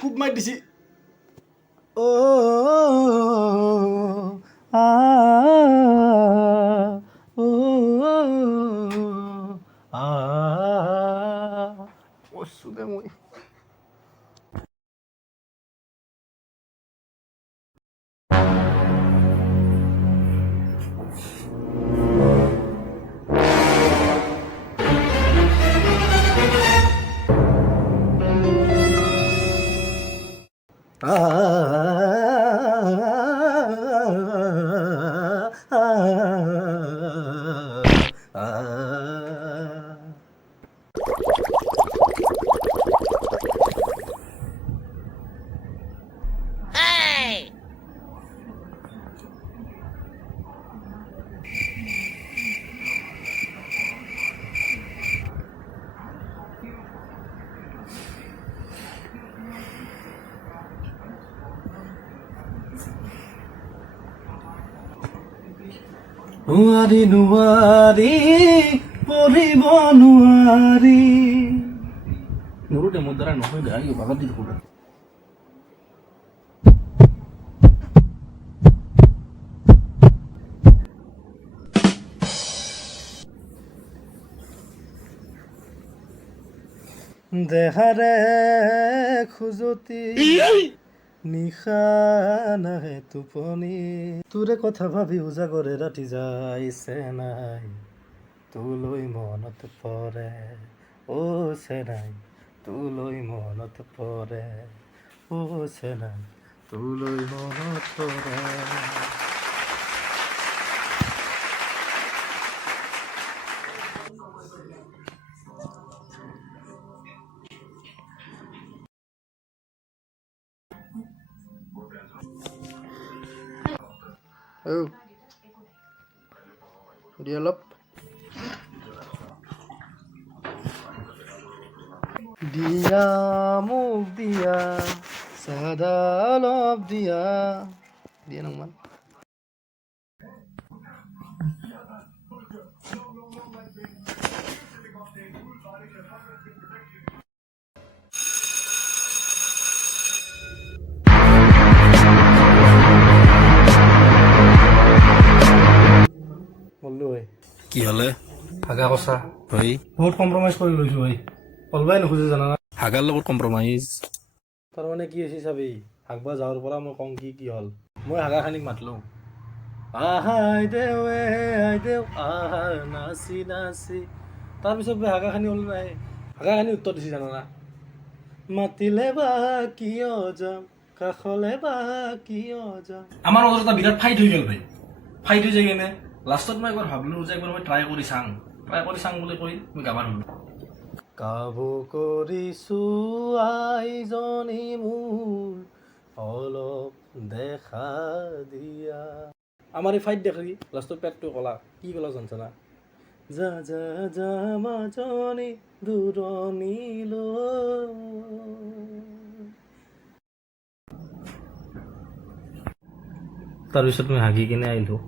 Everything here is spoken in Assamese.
খুব মাৰি দিছি ও আ ও আ কৈছো দে মই নোৱাৰি নোৱাৰি পঢ়িব নোৱাৰি মোৰো দে মোৰ দ্বাৰা নহয় দে আহিব বাগত দি থাকোঁ দেহাৰে খুজতি নিশা নাহে টোপনি তোৰে কথা ভাবি উজাগৰে ৰাতি যাইছে নাই তোলৈ মনত পৰে অ চেনাই তোলৈ মনত পৰে অ চেনাই তোলৈ মনত পৰে দিয়া অলপ দিয়া মোক দিয়া চাদা অলপ দিয়া দিয়া নমান বললো ভাই কি হলে হাগা কষা হয় বহুত কম্প্ৰমাইজ কৰি লৈছোঁ ভাই অলবাই নোখোজে জানানা হাগাৰ লগত কম্প্ৰমাইজ তাৰমানে কি হৈছে চাবি হাগবা যাওঁৰ পৰা মই কওঁ কি হ'ল মই হাগাখানিক মাতলোঁ আহাই দেও আই দেও আহা নাচি নাচি তাৰপিছত হাগাখানি হ'ল নাই হাগাখানি উত্তৰ দিছে জানানা মাতিলে বা কিয় যাম কাষলে বা কিয় যাম আমাৰ মাজত এটা বিৰাট ফাইট হৈ গ'ল ভাই ফাইট হৈ যায় কেনে লাষ্টত মই একবাৰ ভাবিলোঁ যে একবাৰ মই ট্ৰাই কৰি চাং বুলি কৈ মই গাবা ধৰিলোঁ কাবু কৰিছোঁ আইজনী মোৰ অলপ দেখা দিয়া আমাৰ এই ফাইট দেখি লাষ্টৰ পেটটো ক'লা কি ক'লা জানছানা যা যা যা মাজনী দূৰণিলৈ তাৰপিছত মই হাগি কিনে আহিলোঁ